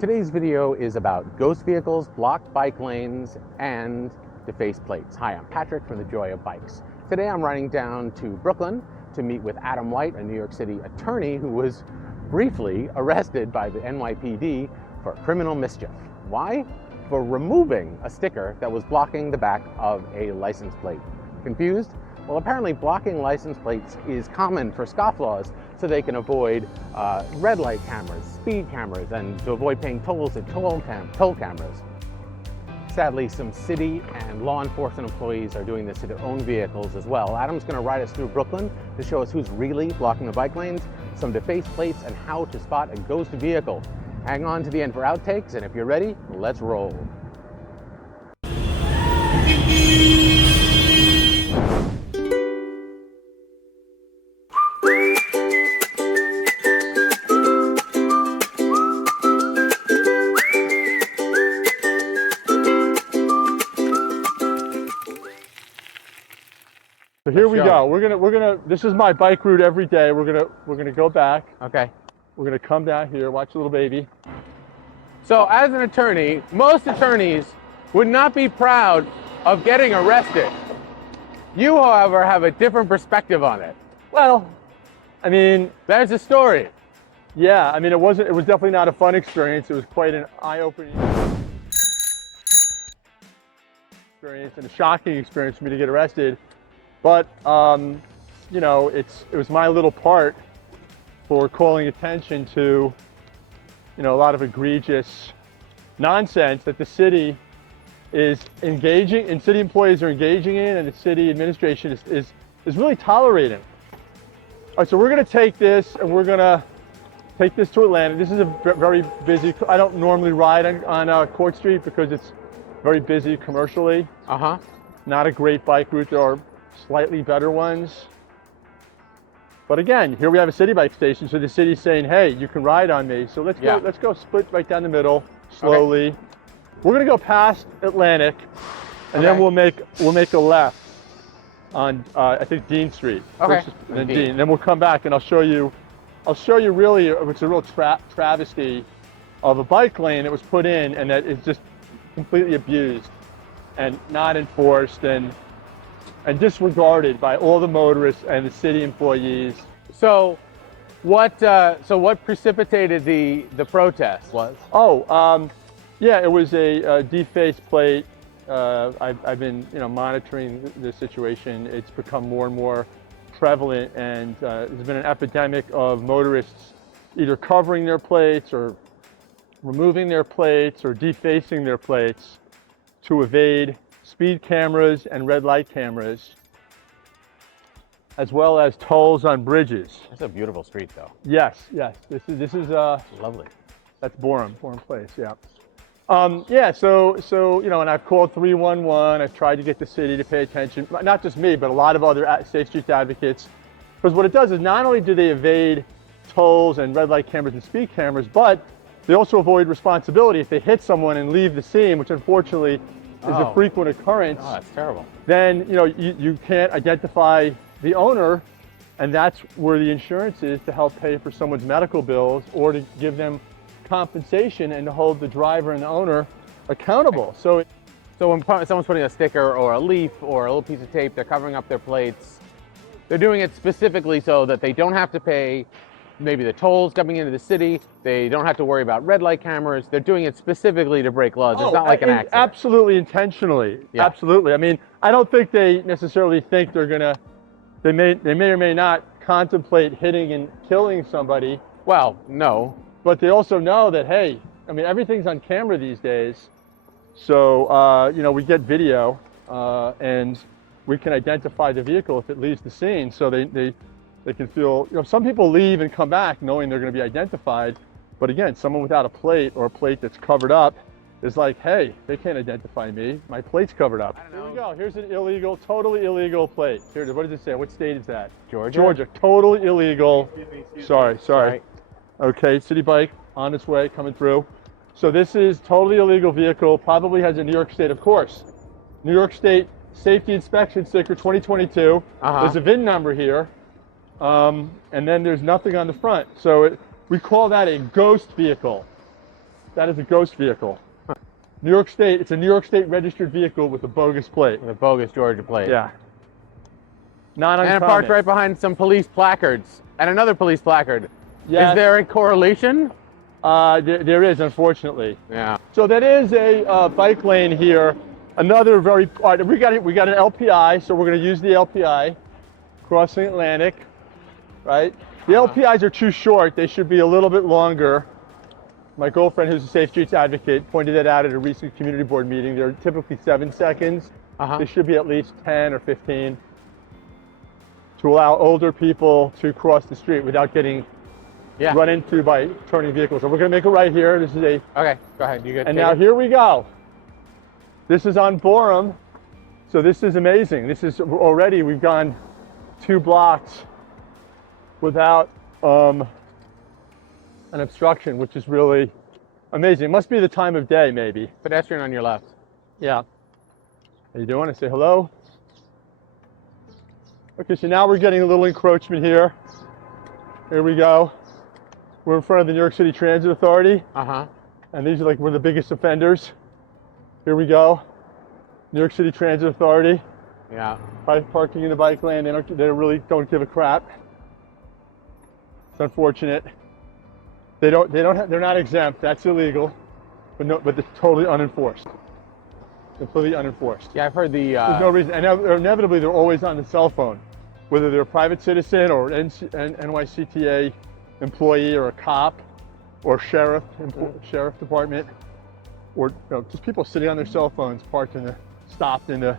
Today's video is about ghost vehicles, blocked bike lanes, and defaced plates. Hi, I'm Patrick from The Joy of Bikes. Today I'm riding down to Brooklyn to meet with Adam White, a New York City attorney who was briefly arrested by the NYPD for criminal mischief. Why? For removing a sticker that was blocking the back of a license plate. Confused? Well, apparently blocking license plates is common for scofflaws so they can avoid red light cameras, speed cameras, and to avoid paying tolls at toll cameras. Sadly, some city and law enforcement employees are doing this to their own vehicles as well. Adam's going to ride us through Brooklyn to show us who's really blocking the bike lanes, some defaced plates, and how to spot a ghost vehicle. Hang on to the end for outtakes, and if you're ready, let's roll. So here we go. We're gonna. This is my bike route every day. We're gonna go back. Okay. We're gonna come down here. Watch the little baby. So as an attorney, most attorneys would not be proud of getting arrested. You, however, have a different perspective on it. Well, I mean, There's a story. yeah. I mean, it was definitely not a fun experience. It was quite an eye-opening experience and a shocking experience for me to get arrested. But you know, it was my little part for calling attention to, you know, a lot of egregious nonsense that the city is engaging, and city employees are engaging in, and the city administration is really tolerating. All right, so we're going to take this, and we're going to take this to Atlanta. This is a very busy. I don't normally ride on Court Street because it's very busy commercially. Not a great bike route. There are slightly better ones. But again, here we have a city bike station, so the city's saying, hey, you can ride on me. So let's go split right down the middle, slowly. Okay. We're gonna go past Atlantic, and then we'll make a left on I think Dean Street. Okay. Then Dean. Then we'll come back and I'll show you really, it's a real travesty of a bike lane that was put in and that is just completely abused and not enforced and disregarded by all the motorists and the city employees. So what precipitated the protest was? Yeah, it was a defaced plate. I've been monitoring the situation. It's become more and more prevalent, and there's been an epidemic of motorists either covering their plates or removing their plates or defacing their plates to evade speed cameras and red light cameras, as well as tolls on bridges. That's a beautiful street, though. Yes. This is lovely. That's Borum Place. Yeah. So and I've called 311. I've tried to get the city to pay attention. Not just me, but a lot of other Safe Streets advocates. Because what it does is not only do they evade tolls and red light cameras and speed cameras, but they also avoid responsibility if they hit someone and leave the scene, which unfortunately is a frequent occurrence. Oh, that's terrible. Then you can't identify the owner, and that's where the insurance is to help pay for someone's medical bills or to give them compensation and to hold the driver and the owner accountable. So when someone's putting a sticker or a leaf or a little piece of tape, they're covering up their plates. They're doing it specifically so that they don't have to pay maybe the tolls coming into the city. They don't have to worry about red light cameras. They're doing it specifically to break laws. It's not like an accident. Absolutely intentionally. Yeah. Absolutely. I mean, I don't think they necessarily think they may or may not contemplate hitting and killing somebody. Well, no. But they also know that, hey, I mean, everything's on camera these days. So, we get video and we can identify the vehicle if it leaves the scene. So they can feel, some people leave and come back knowing they're going to be identified. But again, someone without a plate or a plate that's covered up is like, hey, they can't identify me. My plate's covered up. Here we go. Here's an totally illegal plate. Here, what does it say? What state is that? Georgia. Totally illegal. Sorry. Right. Okay, city bike on its way, coming through. So this is totally illegal vehicle, probably has a New York State, of course. New York State Safety Inspection Sticker 2022. There's a VIN number here. And then there's nothing on the front. So we call that a ghost vehicle. That is a ghost vehicle. New York State, it's a New York State registered vehicle with a bogus plate. With a bogus Georgia plate. Yeah. Not uncommon. And it parked right behind some police placards and another police placard. Yes. Is there a correlation? There is, unfortunately. Yeah. So that is a bike lane here. Another very, all right, we got an LPI, so we're going to use the LPI, crossing Atlantic, right? The LPIs are too short. They should be a little bit longer. My girlfriend, who's a Safe Streets advocate, pointed that out at a recent community board meeting. They're typically 7 seconds. They should be at least 10 or 15 to allow older people to cross the street without getting run into by turning vehicles. So we're going to make a right here. This is a... Okay, go ahead. You good? And now here we go. This is on Borum. So this is amazing. This is already, we've gone 2 blocks without an obstruction, which is really amazing. It must be the time of day, maybe. Pedestrian on your left. Yeah. How you doing? I say hello. Okay, so now we're getting a little encroachment here. Here we go. We're in front of the New York City Transit Authority. And these are like one of the biggest offenders. Here we go. New York City Transit Authority. Yeah. Parking in the bike lane. They really don't give a crap. It's unfortunate. They're not exempt. That's illegal, but it's totally unenforced. Completely unenforced. Yeah, I've heard the. There's no reason, and inevitably they're always on the cell phone, whether they're a private citizen or NYCTA employee or a cop or sheriff department, or just people sitting on their cell phones stopped in the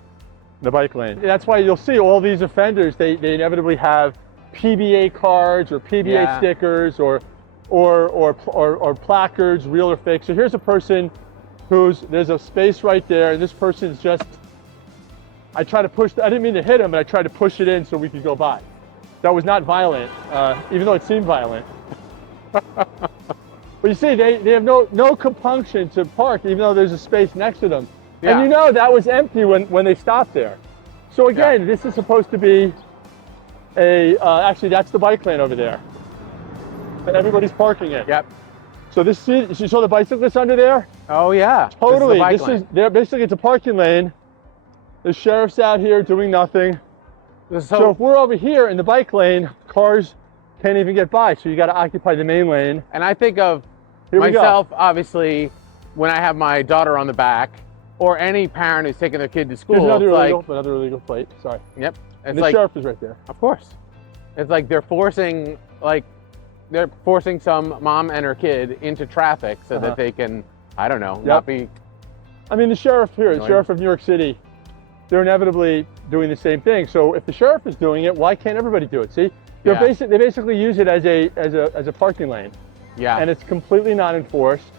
bike lane. That's why you'll see all these offenders. They inevitably have PBA cards or PBA stickers or placards, real or fake. So here's a person there's a space right there, and this person's just, I didn't mean to hit him, but I tried to push it in so we could go by. That was not violent, even though it seemed violent. But you see, they have no compunction to park, even though there's a space next to them. Yeah. And that was empty when they stopped there. So again, this is supposed to be actually that's the bike lane over there. And everybody's parking it. Yep. So you saw the bicyclists under there? Oh yeah. Totally. Basically it's a parking lane. The sheriff's out here doing nothing. So if we're over here in the bike lane, cars can't even get by. So you got to occupy the main lane. And I think of myself, obviously, when I have my daughter on the back, or any parent who's taking their kid to school. There's another illegal plate. Sorry. Yep. And the sheriff is right there. Of course. It's like they're forcing some mom and her kid into traffic so that they can, I don't know, not be. I mean, the sheriff here, the sheriff of New York City, they're inevitably doing the same thing. So if the sheriff is doing it, why can't everybody do it? See, they basically use it as a parking lane. Yeah. And it's completely not enforced.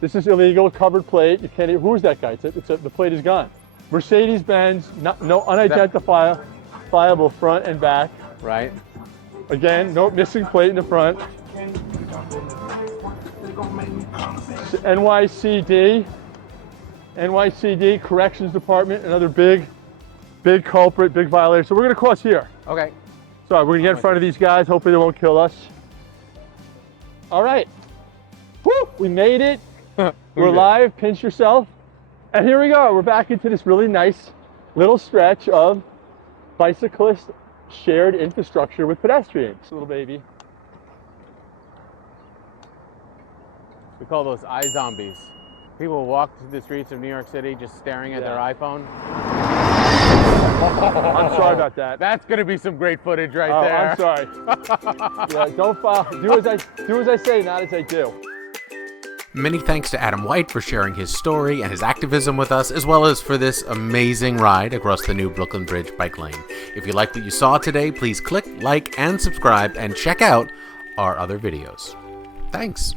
This is illegal, covered plate. You can't. Who's that guy? The plate is gone. Mercedes-Benz, no unidentifiable front and back. Right. Again, no missing plate in the front. NYCD, Corrections Department, another big culprit, big violator. So we're gonna cross here. Okay. Sorry, we're gonna get in front of these guys. Hopefully they won't kill us. All right. Woo! We made it. We're live. Pinch yourself. And here we go. We're back into this really nice little stretch of bicyclist shared infrastructure with pedestrians. Little baby. We call those eye zombies. People walk through the streets of New York City just staring at their iPhone. I'm sorry about that. That's going to be some great footage right there. I'm sorry. Yeah, don't follow. Do as I say, not as I do. Many thanks to Adam White for sharing his story and his activism with us, as well as for this amazing ride across the new Brooklyn Bridge bike lane. If you liked what you saw today, please click like and subscribe and check out our other videos. Thanks.